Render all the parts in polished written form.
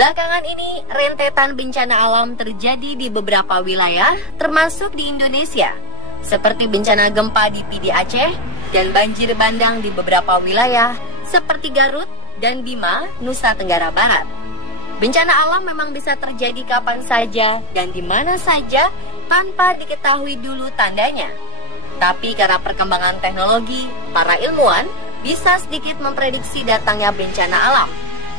Belakangan ini, rentetan bencana alam terjadi di beberapa wilayah, termasuk di Indonesia, seperti bencana gempa di PD Aceh dan banjir bandang di beberapa wilayah, seperti Garut dan Bima, Nusa Tenggara Barat. Bencana alam memang bisa terjadi kapan saja dan di mana saja tanpa diketahui dulu tandanya. Tapi karena perkembangan teknologi, para ilmuwan bisa sedikit memprediksi datangnya bencana alam,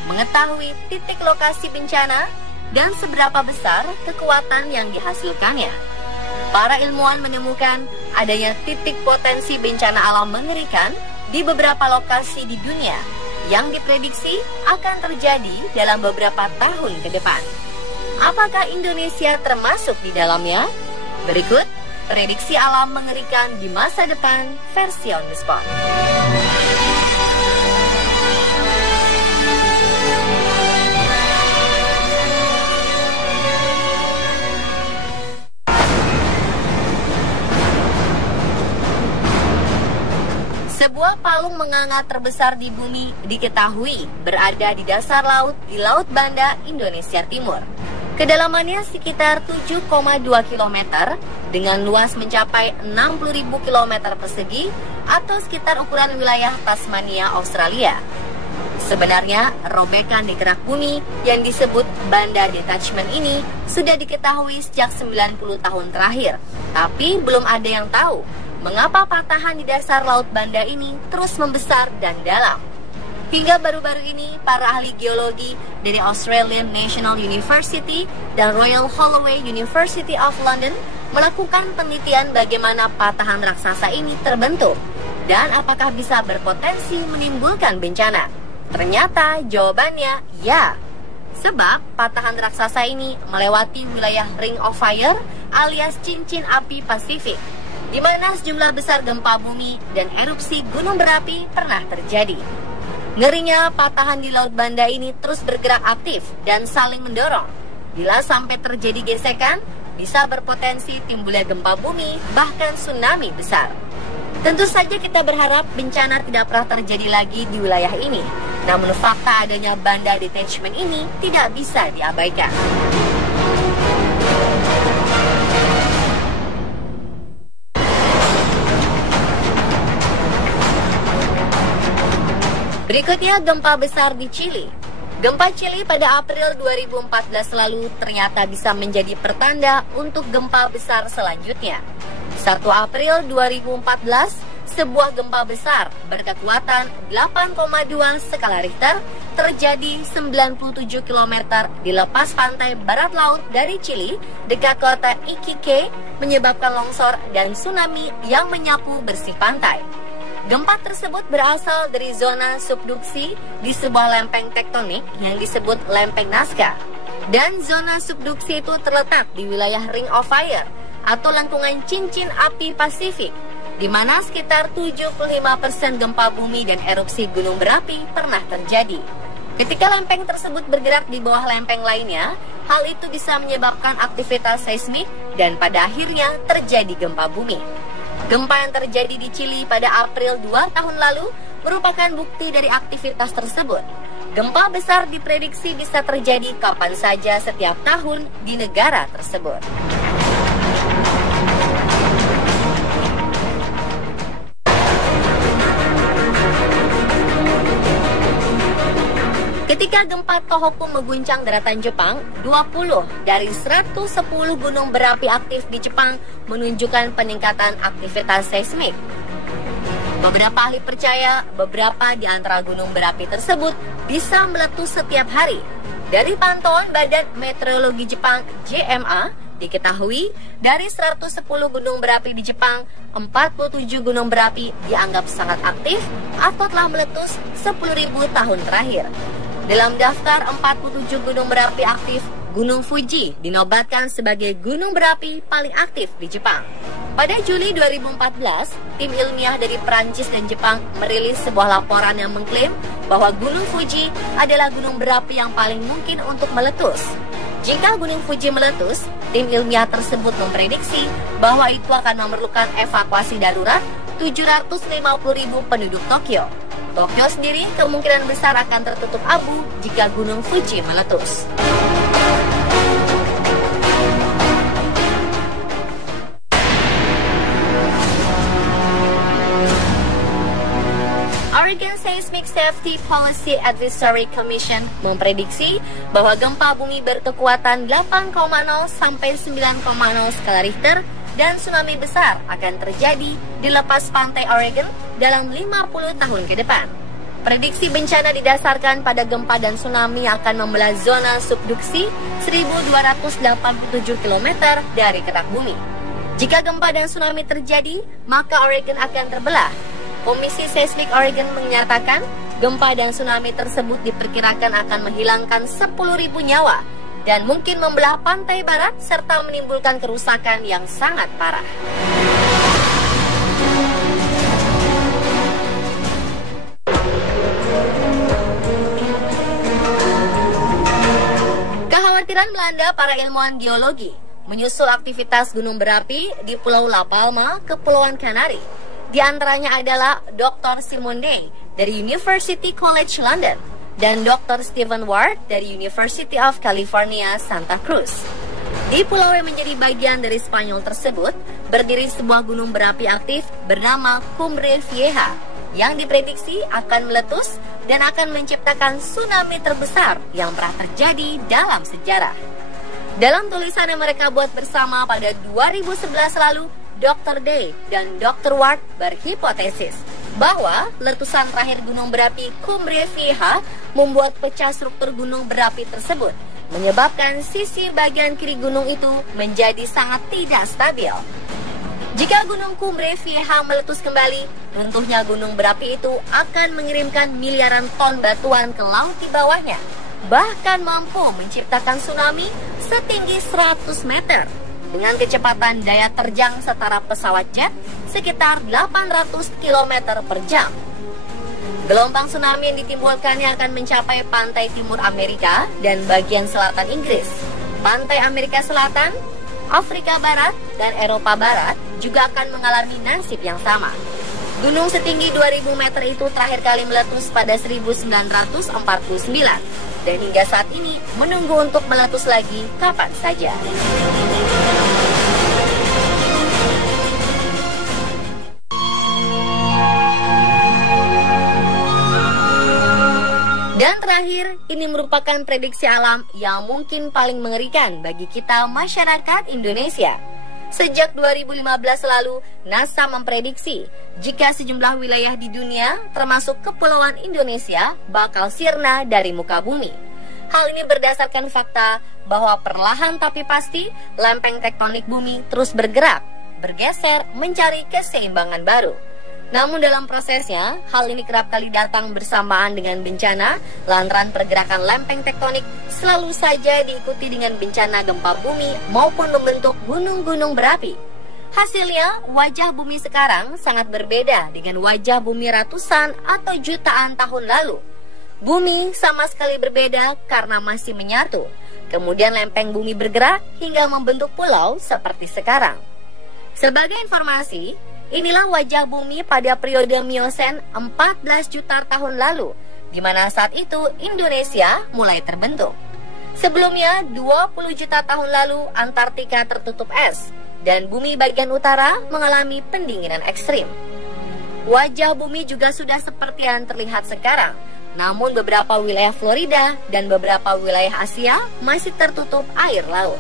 mengetahui titik lokasi bencana, dan seberapa besar kekuatan yang dihasilkannya. Para ilmuwan menemukan adanya titik potensi bencana alam mengerikan di beberapa lokasi di dunia yang diprediksi akan terjadi dalam beberapa tahun ke depan. Apakah Indonesia termasuk di dalamnya? Berikut prediksi alam mengerikan di masa depan versi On The Spot. Sebuah palung menganga terbesar di bumi diketahui berada di dasar laut di Laut Banda, Indonesia Timur. Kedalamannya sekitar 7,2 km dengan luas mencapai 60.000 km persegi atau sekitar ukuran wilayah Tasmania, Australia. Sebenarnya, robekan di kerak bumi yang disebut Banda Detachment ini sudah diketahui sejak 90 tahun terakhir, tapi belum ada yang tahu mengapa patahan di dasar Laut Banda ini terus membesar dan dalam. Hingga baru-baru ini, para ahli geologi dari Australian National University dan Royal Holloway University of London melakukan penelitian bagaimana patahan raksasa ini terbentuk dan apakah bisa berpotensi menimbulkan bencana. Ternyata jawabannya ya. Sebab patahan raksasa ini melewati wilayah Ring of Fire alias cincin api Pasifik, di mana sejumlah besar gempa bumi dan erupsi gunung berapi pernah terjadi. Ngerinya, patahan di Laut Banda ini terus bergerak aktif dan saling mendorong. Bila sampai terjadi gesekan, bisa berpotensi timbulnya gempa bumi, bahkan tsunami besar. Tentu saja kita berharap bencana tidak pernah terjadi lagi di wilayah ini. Namun fakta adanya Banda Detachment ini tidak bisa diabaikan. Berikutnya, gempa besar di Chili. Gempa Chili pada April 2014 lalu ternyata bisa menjadi pertanda untuk gempa besar selanjutnya. 1 April 2014, sebuah gempa besar berkekuatan 8,2 skala Richter terjadi 97 km di lepas pantai barat laut dari Chili dekat kota Iquique, menyebabkan longsor dan tsunami yang menyapu bersih pantai. Gempa tersebut berasal dari zona subduksi di sebuah lempeng tektonik yang disebut lempeng Nazca. Dan zona subduksi itu terletak di wilayah Ring of Fire atau lengkungan cincin api Pasifik, di mana sekitar 75% gempa bumi dan erupsi gunung berapi pernah terjadi. Ketika lempeng tersebut bergerak di bawah lempeng lainnya, hal itu bisa menyebabkan aktivitas seismik dan pada akhirnya terjadi gempa bumi. Gempa yang terjadi di Chili pada April 2 tahun lalu merupakan bukti dari aktivitas tersebut. Gempa besar diprediksi bisa terjadi kapan saja setiap tahun di negara tersebut. Ketika gempa Tohoku mengguncang daratan Jepang, 20 dari 110 gunung berapi aktif di Jepang menunjukkan peningkatan aktivitas seismik. Beberapa ahli percaya beberapa di antara gunung berapi tersebut bisa meletus setiap hari. Dari pantauan Badan Meteorologi Jepang JMA, diketahui dari 110 gunung berapi di Jepang, 47 gunung berapi dianggap sangat aktif atau telah meletus 10.000 tahun terakhir. Dalam daftar 47 gunung berapi aktif, Gunung Fuji dinobatkan sebagai gunung berapi paling aktif di Jepang. Pada Juli 2014, tim ilmiah dari Prancis dan Jepang merilis sebuah laporan yang mengklaim bahwa Gunung Fuji adalah gunung berapi yang paling mungkin untuk meletus. Jika Gunung Fuji meletus, tim ilmiah tersebut memprediksi bahwa itu akan memerlukan evakuasi darurat 750.000 penduduk Tokyo. Tokyo sendiri kemungkinan besar akan tertutup abu jika Gunung Fuji meletus. Oregon Seismic Safety Policy Advisory Commission memprediksi bahwa gempa bumi berkekuatan 8,0 sampai 9,0 skala Richter dan tsunami besar akan terjadi di lepas pantai Oregon dalam 50 tahun ke depan. Prediksi bencana didasarkan pada gempa dan tsunami akan membelah zona subduksi 1.287 km dari kerak bumi. Jika gempa dan tsunami terjadi, maka Oregon akan terbelah. Komisi Seismik Oregon menyatakan gempa dan tsunami tersebut diperkirakan akan menghilangkan 10.000 nyawa dan mungkin membelah pantai barat serta menimbulkan kerusakan yang sangat parah. Kekhawatiran melanda para ilmuwan geologi menyusul aktivitas gunung berapi di Pulau La Palma, Kepulauan Kanari. Di antaranya adalah Dr. Simon Day dari University College London dan Dr. Stephen Ward dari University of California, Santa Cruz. Di pulau yang menjadi bagian dari Spanyol tersebut, berdiri sebuah gunung berapi aktif bernama Cumbre Vieja yang diprediksi akan meletus dan akan menciptakan tsunami terbesar yang pernah terjadi dalam sejarah. Dalam tulisan yang mereka buat bersama pada 2011 lalu, Dr. Day dan Dr. Ward berhipotesis bahwa letusan terakhir gunung berapi Cumbre Vieja membuat pecah struktur gunung berapi tersebut, menyebabkan sisi bagian kiri gunung itu menjadi sangat tidak stabil. Jika gunung Cumbre Vieja meletus kembali, runtuhnya gunung berapi itu akan mengirimkan miliaran ton batuan ke laut di bawahnya, bahkan mampu menciptakan tsunami setinggi 100 meter. Dengan kecepatan daya terjang setara pesawat jet sekitar 800 km per jam. Gelombang tsunami yang ditimbulkannya akan mencapai pantai timur Amerika dan bagian selatan Inggris. Pantai Amerika Selatan, Afrika Barat, dan Eropa Barat juga akan mengalami nasib yang sama. Gunung setinggi 2000 meter itu terakhir kali meletus pada 1949 dan hingga saat ini menunggu untuk meletus lagi kapan saja. Dan terakhir, ini merupakan prediksi alam yang mungkin paling mengerikan bagi kita masyarakat Indonesia. Sejak 2015 lalu, NASA memprediksi jika sejumlah wilayah di dunia, termasuk Kepulauan Indonesia, bakal sirna dari muka bumi. Hal ini berdasarkan fakta bahwa perlahan tapi pasti, lempeng tektonik bumi terus bergerak, bergeser, mencari keseimbangan baru. Namun dalam prosesnya, hal ini kerap kali datang bersamaan dengan bencana, lantaran pergerakan lempeng tektonik selalu saja diikuti dengan bencana gempa bumi maupun membentuk gunung-gunung berapi. Hasilnya, wajah bumi sekarang sangat berbeda dengan wajah bumi ratusan atau jutaan tahun lalu. Bumi sama sekali berbeda karena masih menyatu. Kemudian lempeng bumi bergerak hingga membentuk pulau seperti sekarang. Sebagai informasi, inilah wajah bumi pada periode Miosen 14 juta tahun lalu, di mana saat itu Indonesia mulai terbentuk. Sebelumnya, 20 juta tahun lalu Antartika tertutup es, dan bumi bagian utara mengalami pendinginan ekstrim. Wajah bumi juga sudah seperti yang terlihat sekarang, namun beberapa wilayah Florida dan beberapa wilayah Asia masih tertutup air laut.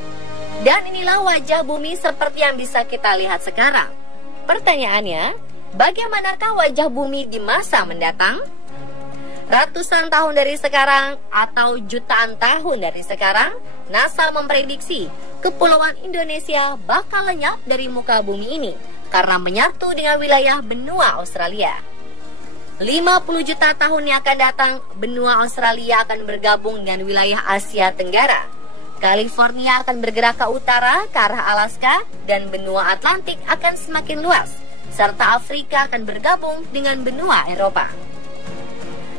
Dan inilah wajah bumi seperti yang bisa kita lihat sekarang. Pertanyaannya, bagaimanakah wajah bumi di masa mendatang? Ratusan tahun dari sekarang atau jutaan tahun dari sekarang, NASA memprediksi Kepulauan Indonesia bakal lenyap dari muka bumi ini karena menyatu dengan wilayah benua Australia. 50 juta tahun yang akan datang, benua Australia akan bergabung dengan wilayah Asia Tenggara. California akan bergerak ke utara ke arah Alaska dan benua Atlantik akan semakin luas, serta Afrika akan bergabung dengan benua Eropa.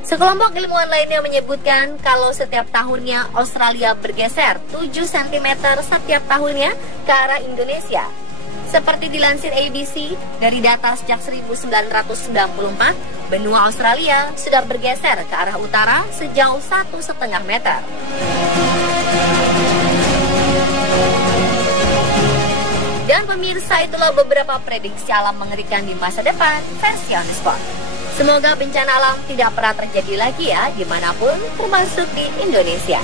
Sekelompok ilmuwan lainnya menyebutkan kalau setiap tahunnya Australia bergeser 7 cm setiap tahunnya ke arah Indonesia. Seperti dilansir ABC, dari data sejak 1994, Benua Australia sudah bergeser ke arah utara sejauh 1,5 meter. Dan pemirsa, itulah beberapa prediksi alam mengerikan di masa depan versi On The Spot. Semoga bencana alam tidak pernah terjadi lagi ya dimanapun, termasuk di Indonesia.